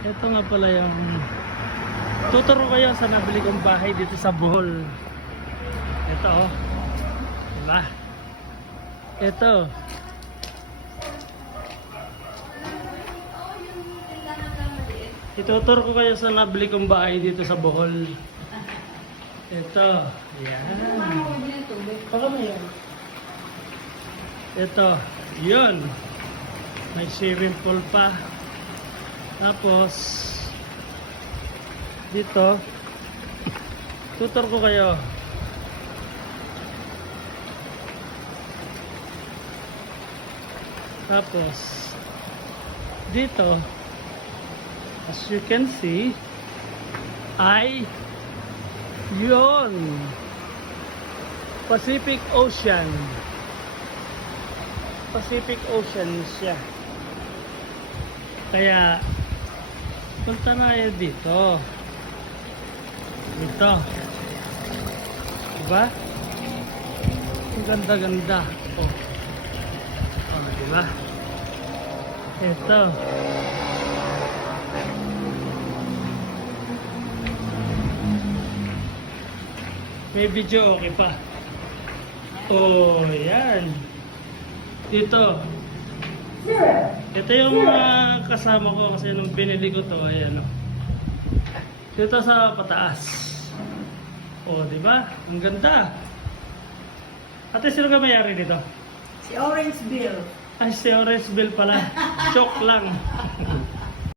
Ito nga pala yung tuturo ko kayo sa nabili kong bahay dito sa Bohol. Ito oh. Diba? Ito. Ituturo ko kayo sa nabili kong bahay dito sa Bohol. Ito. Yan. Baka mo yan. Ito. Yun. May swimming pool pa. Tapos dito tutor ko kayo. Tapos dito as you can see ay yun Pacific Ocean siya, kaya punta na kayo dito. Ito. Diba? Ang ganda-ganda. Oh. Oh, diba? Ito. May video okay pa. Oh, yan. Dito. Ito yung kasama ko kasi nung binili ko to, ayan o. Dito sa pataas. O, di ba? Ang ganda. Ate, sino ka mayari dito? Si Orange Bill. Ay, si Orange Bill pala. Choke lang.